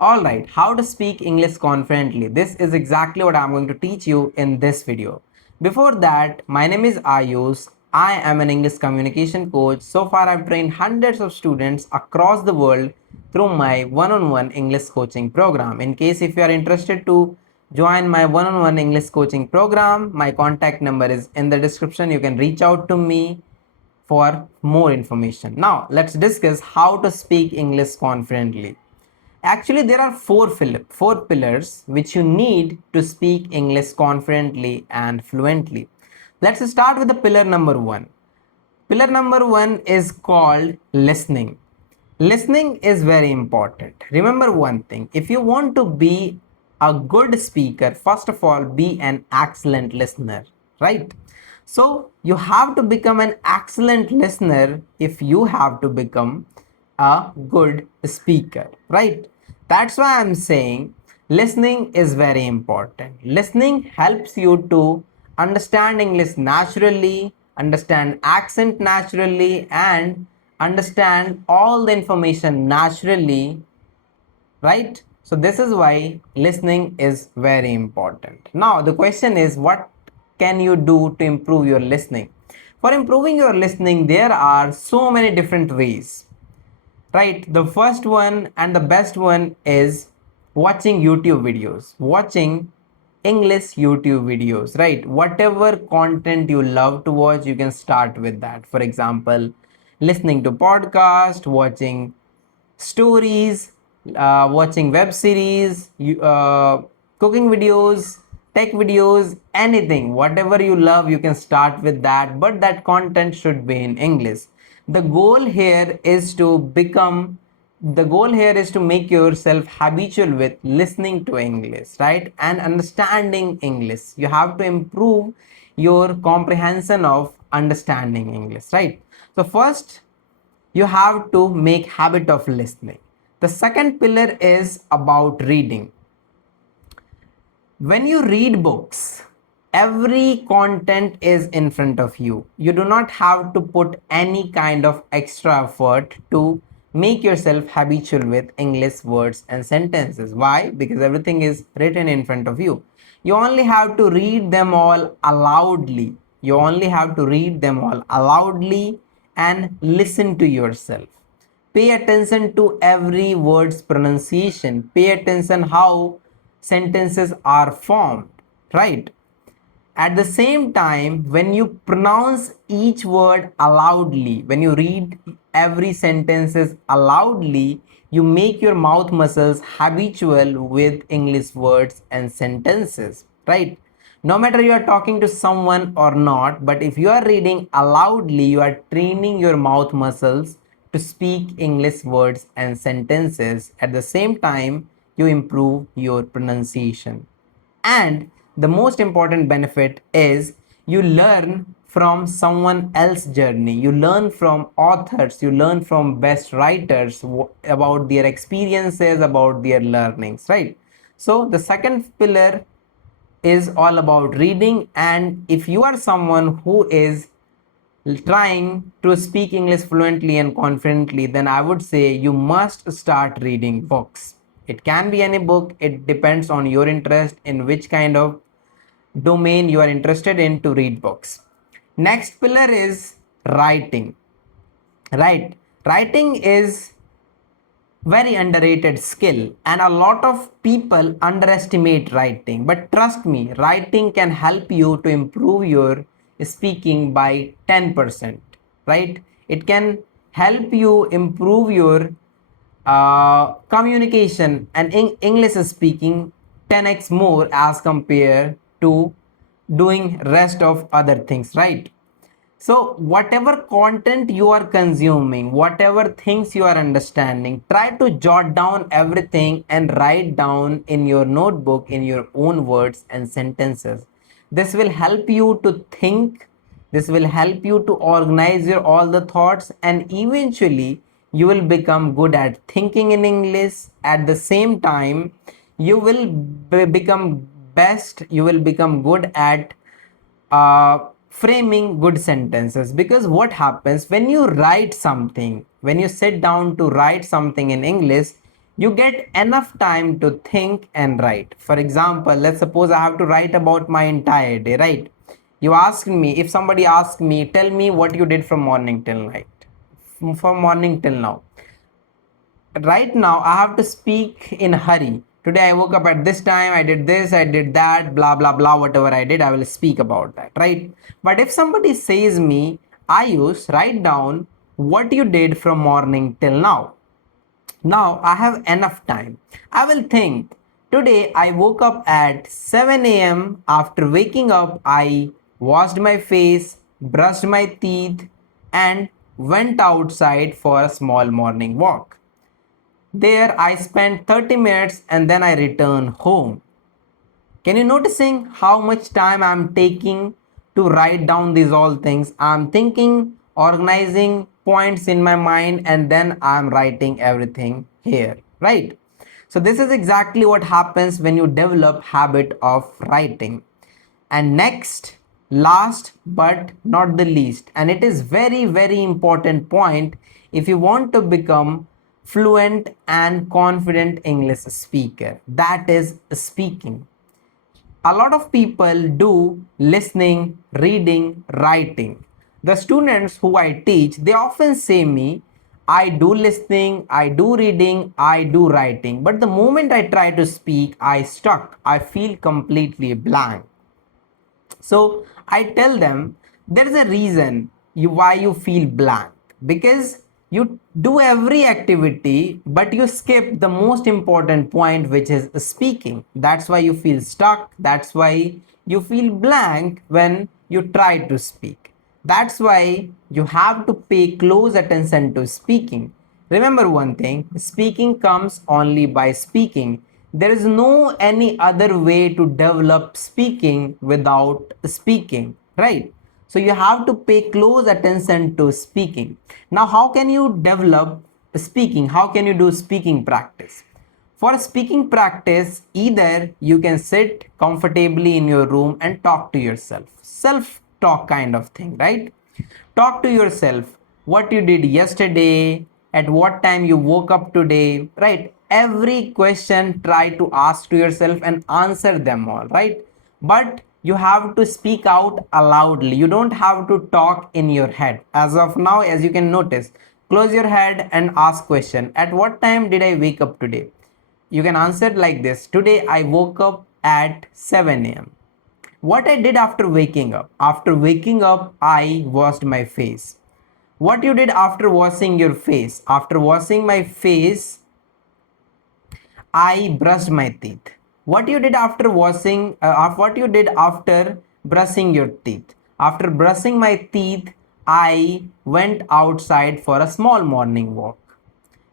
Alright, how to speak English confidently. This is exactly what I'm going to teach you in this video. Before that, my name is Ayush. I am an English communication coach. So far, I've trained hundreds of students across the world through my one-on-one English coaching program. In case if you are interested to join my one-on-one English coaching program, my contact number is in the description. You can reach out to me for more information. Now, let's discuss how to speak English confidently. Actually, there are four pillars which you need to speak English confidently and fluently. Let's start with the pillar number one. Pillar number one is called listening. Listening is very important. Remember one thing, if you want to be a good speaker, first of all, be an excellent listener, right? So, you have to become an excellent listener if you have to become a good speaker, right? That's why I'm saying listening is very important. Listening helps you to understand English naturally, understand accent naturally, and understand all the information naturally, right? So this is why listening is very important. Now the question is, what can you do to improve your listening? For improving your listening, there are so many different ways, right? The first one and the best one is watching YouTube videos, watching English YouTube videos, right? Whatever content you love to watch, you can start with that. For example, listening to podcast, watching stories, watching web series, cooking videos, tech videos, anything, whatever you love, you can start with that. But that content should be in English. The goal here is to become the goal here is to make yourself habitual with listening to English, right? And understanding English. You have to improve your comprehension of understanding English, right? So first, you have to make habit of listening. The second pillar is about reading. When you read books, every content is in front of you. You do not have to put any kind of extra effort to make yourself habitual with English words and sentences. Why? Because everything is written in front of you. You only have to read them all aloudly. You only have to read them all aloudly and listen to yourself. Pay attention to every word's pronunciation. Pay attention how sentences are formed, right? At the same time, when you pronounce each word aloudly, when you read every sentences aloudly, you make your mouth muscles habitual with English words and sentences, right? No matter you are talking to someone or not, but if you are reading aloudly, you are training your mouth muscles to speak English words and sentences. At the same time, you improve your pronunciation. And the most important benefit is you learn from someone else's journey. You learn from authors, you learn from best writers about their experiences, about their learnings, right? So the second pillar is all about reading. And if you are someone who is trying to speak English fluently and confidently, then I would say you must start reading books. It can be any book, it depends on your interest in which kind of domain you are interested in to read books. Next pillar is writing. Right? Writing is very underrated skill and a lot of people underestimate writing, but trust me, writing can help you to improve your speaking by 10%, right? It can help you improve your communication and English speaking 10x more as compared to doing rest of other things, right? So whatever content you are consuming, whatever things you are understanding, try to jot down everything and write down in your notebook in your own words and sentences. This will help you to think, this will help you to organize your all the thoughts, and eventually you will become good at thinking in English. At the same time, you will become best, you will become good at framing good sentences. Because what happens when you write something, when you sit down to write something in English, You get enough time to think and write. For example, let's suppose I have to write about my entire day, right? You asked me, if somebody asked me, tell me what you did from morning till night, from morning till now. Right now, I have to speak in a hurry. Today I woke up at this time, I did this, I did that, blah blah blah, whatever I did, I will speak about that, right? But if somebody says me, Ayush, write down what you did from morning till now. Now I have enough time. I will think. Today I woke up at 7 a.m. After waking up, I washed my face, brushed my teeth, and went outside for a small morning walk. There I spent 30 minutes and then I returned home. Can you noticing how much time I'm taking to write down these all things? I'm thinking, organizing points in my mind, and then I'm writing everything here, right? So this is exactly what happens when you develop habit of writing. And next, last but not the least, and it is very important point if you want to become fluent and confident English speaker, that is speaking. A lot of people do listening, reading, writing. The students who I teach, they often say me, I do listening, I do reading, I do writing. But the moment I try to speak, I stuck. I feel completely blank. So I tell them there is a reason why you feel blank, because you do every activity but you skip the most important point, which is speaking. That's why you feel stuck. That's why you feel blank when you try to speak. That's why you have to pay close attention to speaking. Remember one thing, speaking comes only by speaking. There is no any other way to develop speaking without speaking, right? So you have to pay close attention to speaking. Now, how can you develop speaking? How can you do speaking practice? For speaking practice, either you can sit comfortably in your room and talk to yourself. Self talk kind of thing, right? Talk to yourself what you did yesterday, at what time you woke up today, right? Every question try to ask to yourself and answer them all, right? But you have to speak out loudly. You don't have to talk in your head. As of now, as you can notice, close your head and ask question. At what time did I wake up today? You can answer like this. Today I woke up at 7 a.m. What I did after waking up? After waking up, I washed my face. What you did after washing your face? After washing my face, I brushed my teeth. What you did after what you did after brushing your teeth? After brushing my teeth, I went outside for a small morning walk.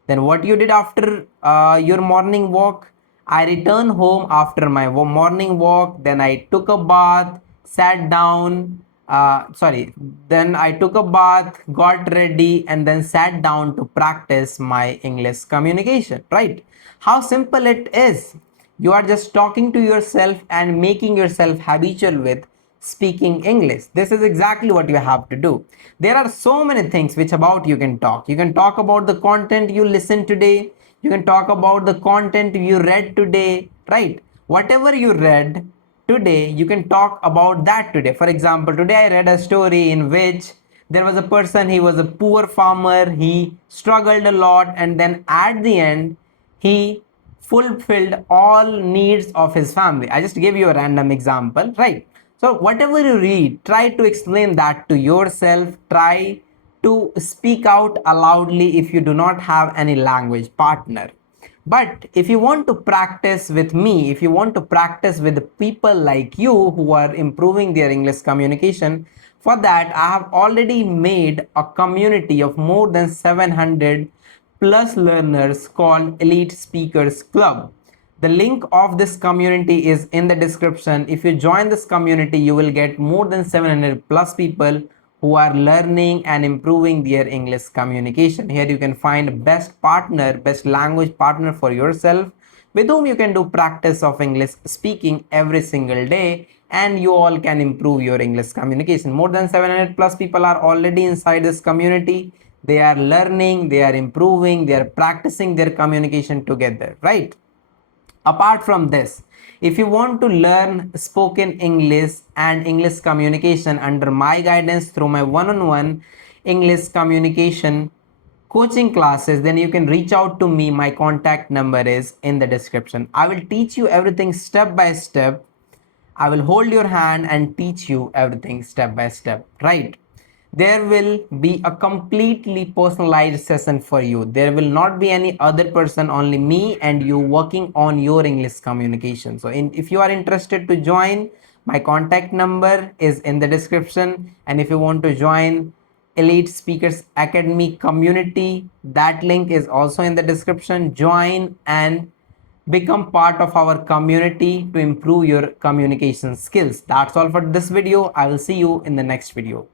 Then what you did after your morning walk? I returned home after my morning walk. Then I took a bath, sat down. Then I took a bath, got ready, and then sat down to practice my English communication. Right? How simple it is. You are just talking to yourself and making yourself habitual with speaking English. This is exactly what you have to do. There are so many things which about you can talk. You can talk about the content you listen today. You can talk about the content you read today, right? Whatever you read today, you can talk about that today. For example, today I read a story in which there was a person, he was a poor farmer, he struggled a lot, and then at the end, he fulfilled all needs of his family. I just gave you a random example, right? So whatever you read, try to explain that to yourself. Try to speak out loudly if you do not have any language partner. But if you want to practice with me, if you want to practice with people like you who are improving their English communication, for that I have already made a community of more than 700 plus learners called Elite Speakers Club. The link of this community is in the description. If you join this community, you will get more than 700 plus people who are learning and improving their English communication. Here you can find best partner, best language partner for yourself, with whom you can do practice of English speaking every single day, and you all can improve your English communication. More than 700 plus people are already inside this community. they are learning, they are improving, they are practicing their communication together, right? Apart from this, if you want to learn spoken English and English communication under my guidance through my one-on-one English communication coaching classes, then you can reach out to me. My contact number is in the description. I will teach you everything step by step. I will hold your hand and teach you everything step by step, right? There will be a completely personalized session for you. There will not be any other person, only me and you working on your English communication. So if you are interested to join, my contact number is in the description. And if you want to join Elite Speakers Academy community, that link is also in the description. Join and become part of our community to improve your communication skills. That's all for this video. I will see you in the next video.